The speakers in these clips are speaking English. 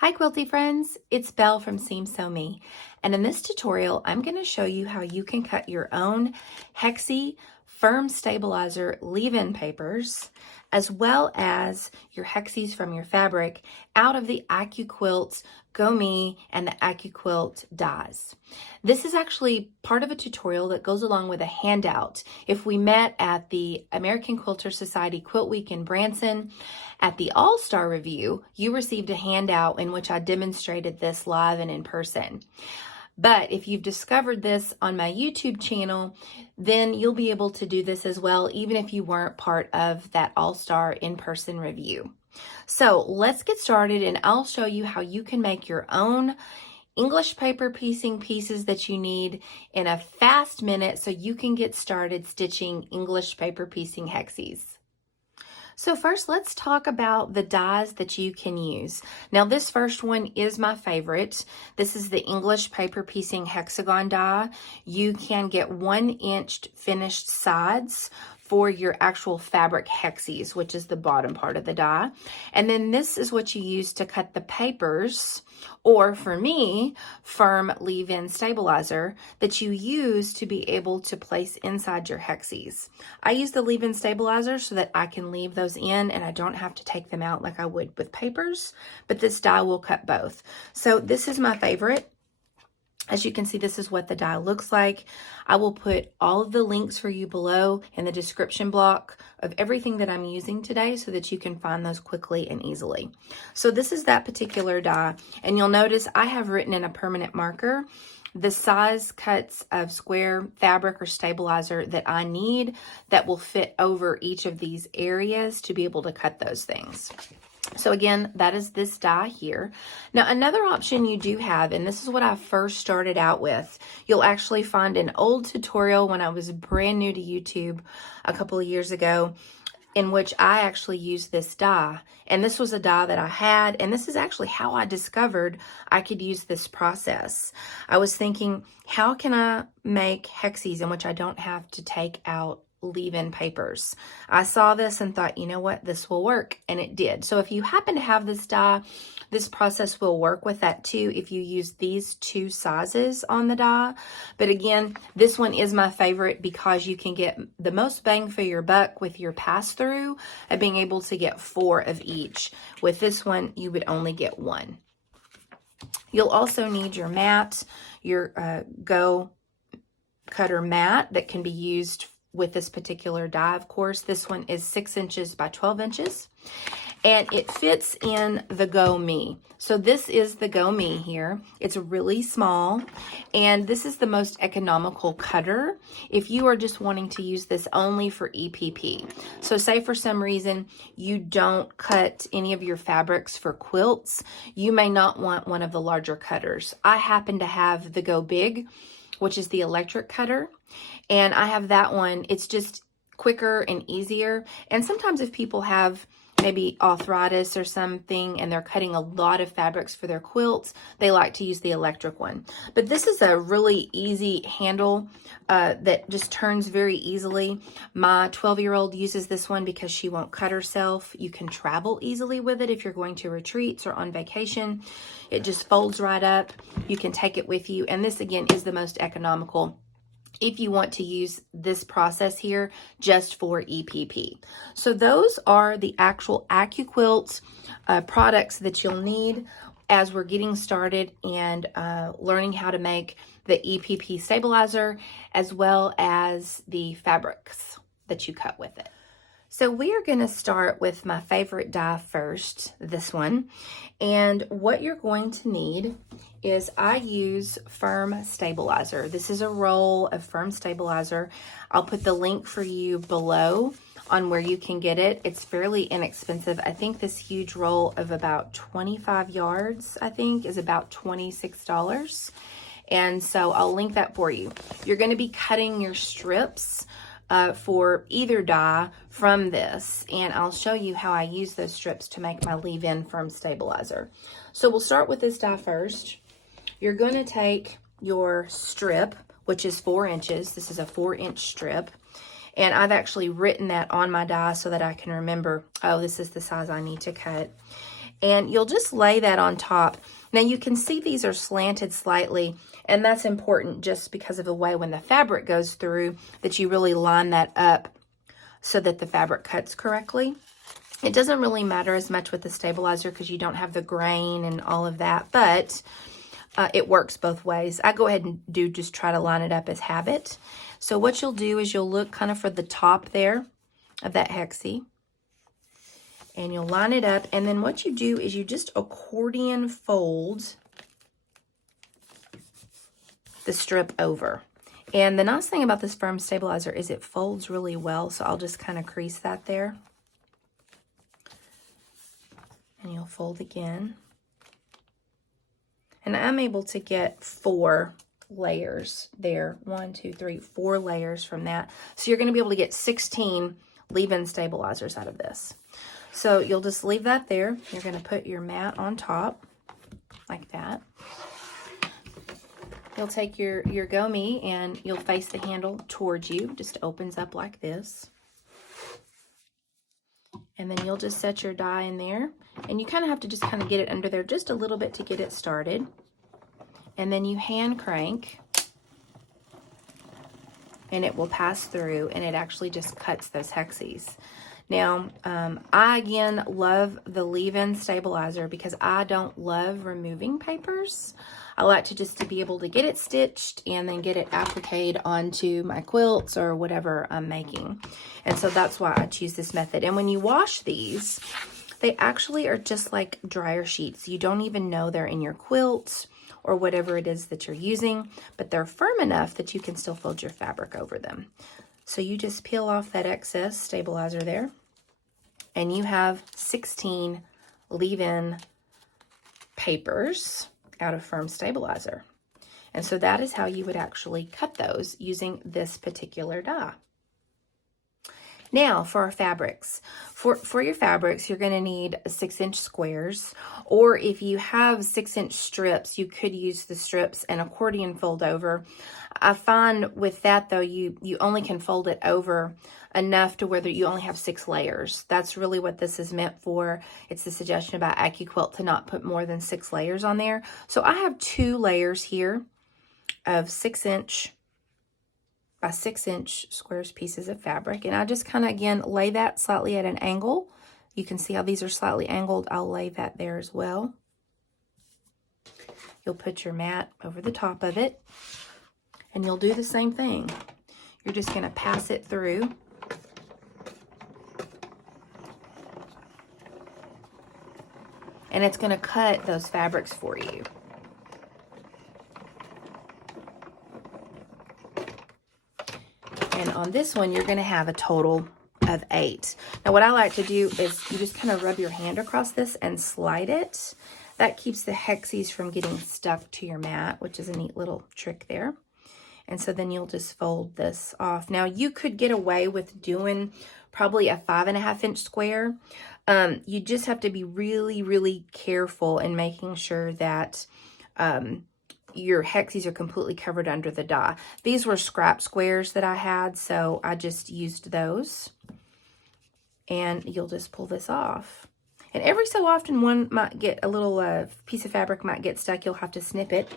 Hi Quilty friends, it's Belle from Seam Sew Me, and in this tutorial I'm going to show you how you can cut your own Hexie firm stabilizer leave-in papers as well as your Hexies from your fabric out of the Accuquilt GoMe and the Accuquilt dies. This is actually part of a tutorial that goes along with a handout. If we met at the American Quilter Society Quilt Week in Branson, at the All Star review, you received a handout in which I demonstrated this live and in person. But if you've discovered this on my YouTube channel, then you'll be able to do this as well, even if you weren't part of that All Star in-person review. So let's get started and I'll show you how you can make your own English paper piecing pieces that you need in a fast minute so you can get started stitching English paper piecing Hexies. So first, let's talk about the dies that you can use. Now, this first one is my favorite. This is the English paper piecing hexagon die. You can get 1-inch finished sides for your actual fabric Hexies, which is the bottom part of the die. And then this is what you use to cut the papers, or for me, firm leave-in stabilizer that you use to be able to place inside your Hexies. I use the leave-in stabilizer so that I can leave those in and I don't have to take them out like I would with papers, but this die will cut both. So this is my favorite. As you can see, this is what the die looks like. I will put all of the links for you below in the description block of everything that I'm using today so that you can find those quickly and easily. So this is that particular die, and you'll notice I have written in a permanent marker the size cuts of square fabric or stabilizer that I need that will fit over each of these areas to be able to cut those things. So again, that is this die here. Now, another option you do have, and this is what I first started out with, you'll actually find an old tutorial when I was brand new to YouTube a couple of years ago, in which I actually used this die. And this was a die that I had, and this is actually how I discovered I could use this process. I was thinking, how can I make Hexies in which I don't have to take out leave-in papers? I saw this and thought, you know what, this will work, and it did. So if you happen to have this die, this process will work with that too if you use these two sizes on the die. But again, this one is my favorite because you can get the most bang for your buck with your pass-through of being able to get 4 of each. With this one, you would only get 1. You'll also need your mat, your Go Cutter mat that can be used with this particular die. Of course, this one is 6 inches by 12 inches and it fits in the GoMe. So this is the GoMe here. It's really small and this is the most economical cutter if you are just wanting to use this only for EPP. So say for some reason you don't cut any of your fabrics for quilts, you may not want one of the larger cutters. I happen to have the Go Big, which is the electric cutter. And I have that one. It's just quicker and easier. And sometimes if people have maybe arthritis or something and they're cutting a lot of fabrics for their quilts, they like to use the electric one. But this is a really easy handle that just turns very easily. My 12-year-old uses this one because she won't cut herself. You can travel easily with it if you're going to retreats or on vacation. It just folds right up. You can take it with you. And this, again, is the most economical if you want to use this process here just for EPP. So those are the actual Accuquilt products that you'll need as we're getting started and learning how to make the EPP stabilizer as well as the fabrics that you cut with it. So we are going to start with my favorite die first, this one. And what you're going to need is I use firm stabilizer. This is a roll of firm stabilizer. I'll put the link for you below on where you can get it. It's fairly inexpensive. I think this huge roll of about 25 yards, I think, is about $26. And so I'll link that for you. You're going to be cutting your strips for either die from this, and I'll show you how I use those strips to make my leave-in firm stabilizer. So we'll start with this die first. You're going to take your strip, which is 4 inches. This is a 4-inch strip, and I've actually written that on my die so that I can remember, oh, this is the size I need to cut. And you'll just lay that on top. Now you can see these are slanted slightly, and that's important just because of the way when the fabric goes through that you really line that up so that the fabric cuts correctly. It doesn't really matter as much with the stabilizer because you don't have the grain and all of that, but it works both ways. I go ahead and just try to line it up as habit. So what you'll do is you'll look kind of for the top there of that hexie, and you'll line it up, and then what you do is you just accordion fold the strip over. And the nice thing about this firm stabilizer is it folds really well, so I'll just kind of crease that there. And you'll fold again. And I'm able to get 4 layers there. 1, 2, 3, 4 layers from that. So you're going to be able to get 16 leave-in stabilizers out of this. So you'll just leave that there. You're going to put your mat on top like that. You'll take your GoMe and you'll face the handle towards you. Just opens up like this. And then you'll just set your die in there. And you kind of have to just kind of get it under there just a little bit to get it started. And then you hand crank. And it will pass through, and it actually just cuts those hexies. Now, I again love the leave-in stabilizer because I don't love removing papers. I like to be able to get it stitched and then get it appliqued onto my quilts or whatever I'm making. And so that's why I choose this method. And when you wash these, they actually are just like dryer sheets. You don't even know they're in your quilt or whatever it is that you're using, but they're firm enough that you can still fold your fabric over them. So you just peel off that excess stabilizer there, and you have 16 leave-in papers out of firm stabilizer. And so that is how you would actually cut those using this particular die. Now for our fabrics. For your fabrics, you're going to need 6-inch squares, or if you have 6-inch strips, you could use the strips and accordion fold over. I find with that though, you only can fold it over enough to where you only have 6 layers. That's really what this is meant for. It's the suggestion about Accuquilt to not put more than 6 layers on there. So I have 2 layers here of 6-inch by 6-inch squares pieces of fabric. And I just kind of, again, lay that slightly at an angle. You can see how these are slightly angled. I'll lay that there as well. You'll put your mat over the top of it, and you'll do the same thing. You're just going to pass it through. And it's going to cut those fabrics for you. And on this one, you're going to have a total of 8. Now, what I like to do is you just kind of rub your hand across this and slide it. That keeps the hexies from getting stuck to your mat, which is a neat little trick there. And so then you'll just fold this off. Now, you could get away with doing probably a 5.5-inch square. You just have to be really, really careful in making sure that your hexies are completely covered under the die. These were scrap squares that I had, so I just used those. And you'll just pull this off. And every so often one might get a little piece of fabric might get stuck. You'll have to snip it.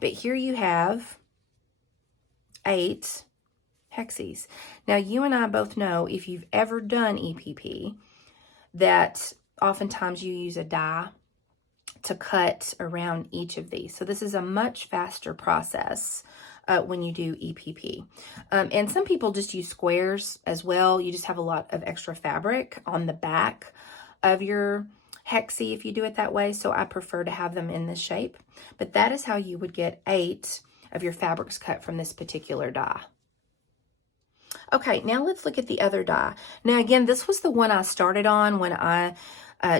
But here you have 8 hexies. Now, you and I both know, if you've ever done EPP, that oftentimes you use a die to cut around each of these. So this is a much faster process when you do EPP. And some people just use squares as well. You just have a lot of extra fabric on the back of your hexie if you do it that way. So I prefer to have them in this shape. But that is how you would get 8 of your fabrics cut from this particular die. Okay, now let's look at the other die. Now again, this was the one I started on when I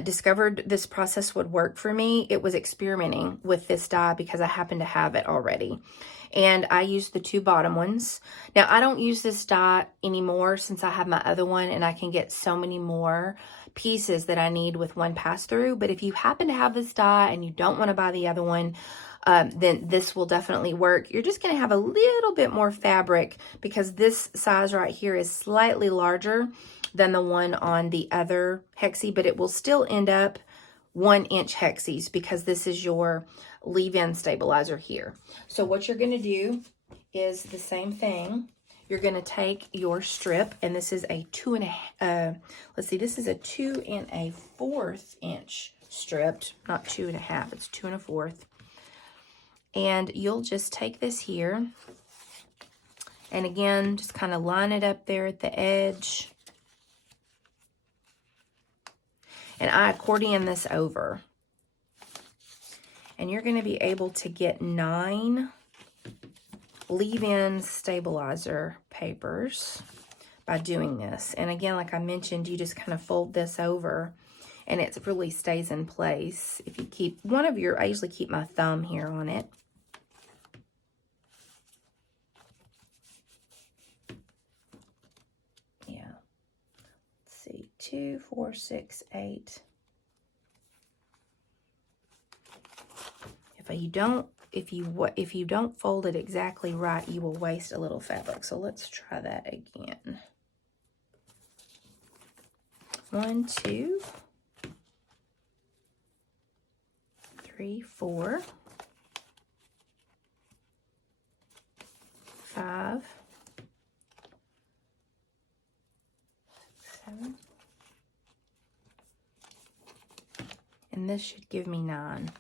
discovered this process would work for me. It was experimenting with this die because I happen to have it already. And I used the 2 bottom ones. Now, I don't use this die anymore since I have my other one, and I can get so many more pieces that I need with one pass through. But if you happen to have this die and you don't want to buy the other one, then this will definitely work. You're just going to have a little bit more fabric because this size right here is slightly larger than the one on the other hexie, but it will still end up 1-inch Hexies because this is your leave-in stabilizer here. So what you're going to do is the same thing. You're going to take your strip, and this is a 2 1/4 inch stripped, not 2 1/2, it's 2 1/4. And you'll just take this here, and again, just kind of line it up there at the edge. And I accordion this over. And you're going to be able to get 9 leave-in stabilizer papers by doing this. And again, like I mentioned, you just kind of fold this over and it really stays in place. If you keep one of your, I usually keep my thumb here on it. Yeah. Let's see, 2, 4, 6, 8. If you don't fold it exactly right, you will waste a little fabric. So let's try that again. 1, 2, 3, 4, 5, 7, and this should give me 9.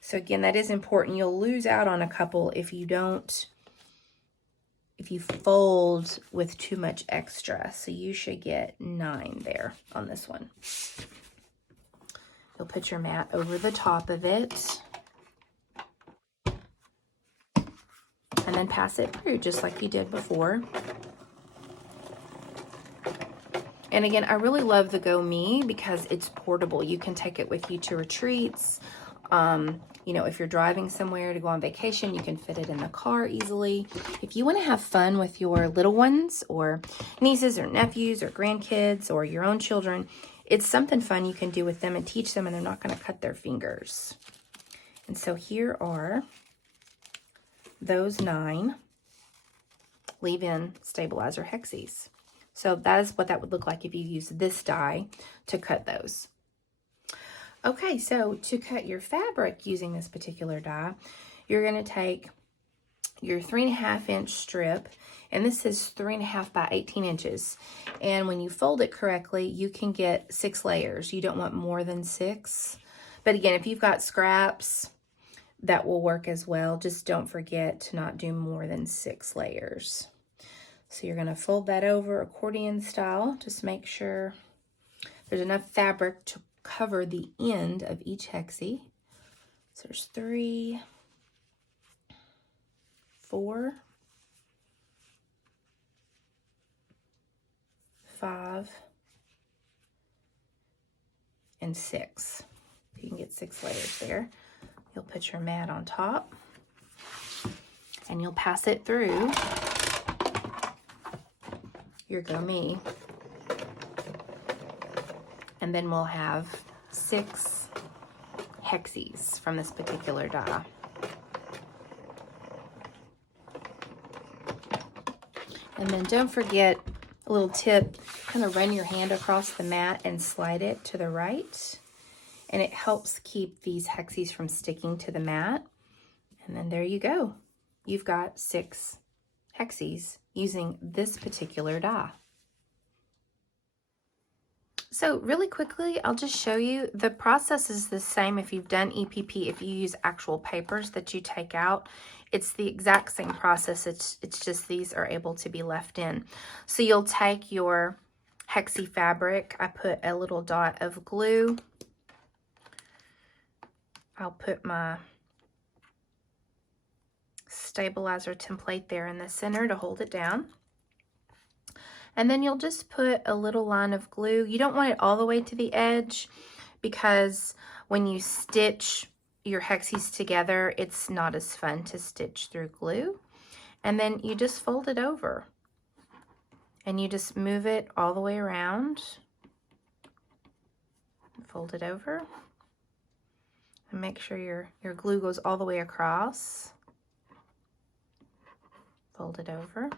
So again, that is important. You'll lose out on a couple if you fold with too much extra. So you should get 9 there on this one. You'll put your mat over the top of it. And then pass it through just like you did before. And again, I really love the GoMe because it's portable. You can take it with you to retreats. You know, if you're driving somewhere to go on vacation, you can fit it in the car easily. If you want to have fun with your little ones or nieces or nephews or grandkids or your own children, it's something fun you can do with them and teach them, and they're not going to cut their fingers. And so here are those 9 leave-in stabilizer Hexies. So that is what that would look like if you use this die to cut those. Okay, so to cut your fabric using this particular die, you're going to take your 3 1/2 inch strip, and this is 3 1/2 by 18 inches. And when you fold it correctly, you can get 6 layers. You don't want more than 6. But again, if you've got scraps, that will work as well. Just don't forget to not do more than 6 layers. So you're going to fold that over accordion style. Just make sure there's enough fabric to cover the end of each Hexie. So there's 3, 4, 5, and 6. You can get 6 layers there. You'll put your mat on top and you'll pass it through your GoMe. And then we'll have 6 Hexies from this particular die. And then don't forget, a little tip, kind of run your hand across the mat and slide it to the right. And it helps keep these Hexies from sticking to the mat. And then there you go. You've got 6 Hexies using this particular die. So really quickly, I'll just show you. The process is the same if you've done EPP. If you use actual papers that you take out, it's the exact same process. It's just these are able to be left in. So you'll take your Hexie fabric. I put a little dot of glue. I'll put my stabilizer template there in the center to hold it down. And then you'll just put a little line of glue. You don't want it all the way to the edge because when you stitch your Hexies together, it's not as fun to stitch through glue. And then you just fold it over. And you just move it all the way around. Fold it over. And make sure your glue goes all the way across. Fold it over.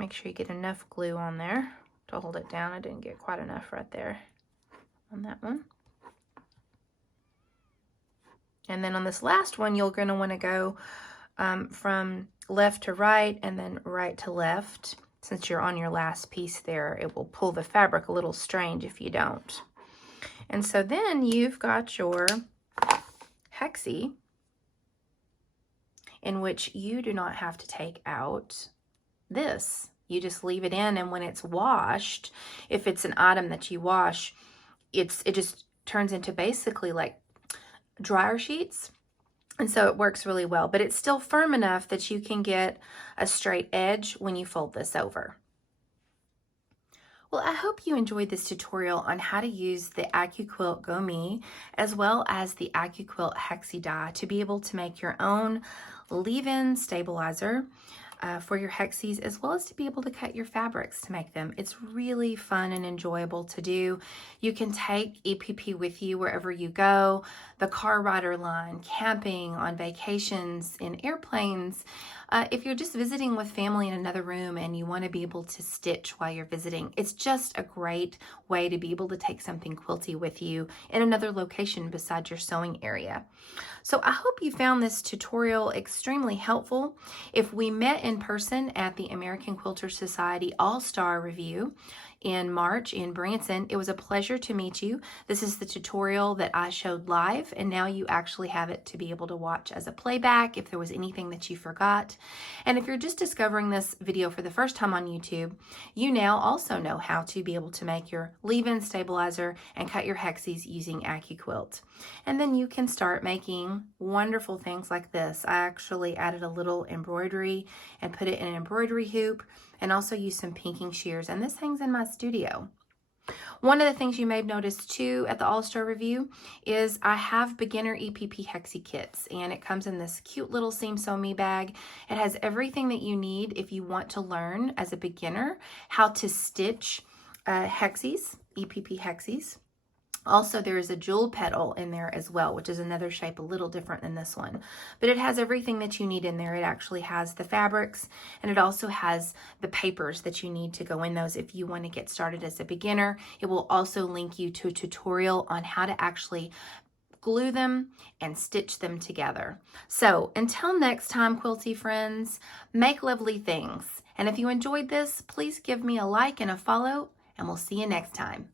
Make sure you get enough glue on there to hold it down. I didn't get quite enough right there on that one. And then on this last one, you're going to want to go from left to right and then right to left. Since you're on your last piece there, it will pull the fabric a little strange if you don't. And so then you've got your Hexie, in which you do not have to take out this. You just leave it in, and when it's washed, if it's an item that you wash, it just turns into basically like dryer sheets. And so it works really well, but it's still firm enough that you can get a straight edge when you fold this over. Well, I hope you enjoyed this tutorial on how to use the Accuquilt GoMe as well as the Accuquilt Hexie die to be able to make your own leave-in stabilizer for your Hexies, as well as to be able to cut your fabrics to make them. It's really fun and enjoyable to do. You can take EPP with you wherever you go, the car rider line, camping, on vacations, in airplanes. If you're just visiting with family in another room and you want to be able to stitch while you're visiting, it's just a great way to be able to take something quilty with you in another location besides your sewing area. So I hope you found this tutorial extremely helpful. If we met in person at the American Quilter Society All Star Review in March in Branson, it was a pleasure to meet you. This is the tutorial that I showed live, and now you actually have it to be able to watch as a playback if there was anything that you forgot. And if you're just discovering this video for the first time on YouTube, you now also know how to be able to make your leave-in stabilizer and cut your Hexies using Accuquilt. And then you can start making wonderful things like this. I actually added a little embroidery and put it in an embroidery hoop, and also use some pinking shears, and this hangs in my studio. One of the things you may have noticed too at the All-Star Review is I have beginner EPP Hexie kits, and it comes in this cute little Seam Sew Me bag. It has everything that you need if you want to learn as a beginner how to stitch Hexies, EPP Hexies. Also, there is a jewel petal in there as well, which is another shape a little different than this one. But it has everything that you need in there. It actually has the fabrics, and it also has the papers that you need to go in those if you want to get started as a beginner. It will also link you to a tutorial on how to actually glue them and stitch them together. So until next time, quilty friends, make lovely things. And if you enjoyed this, please give me a like and a follow, and we'll see you next time.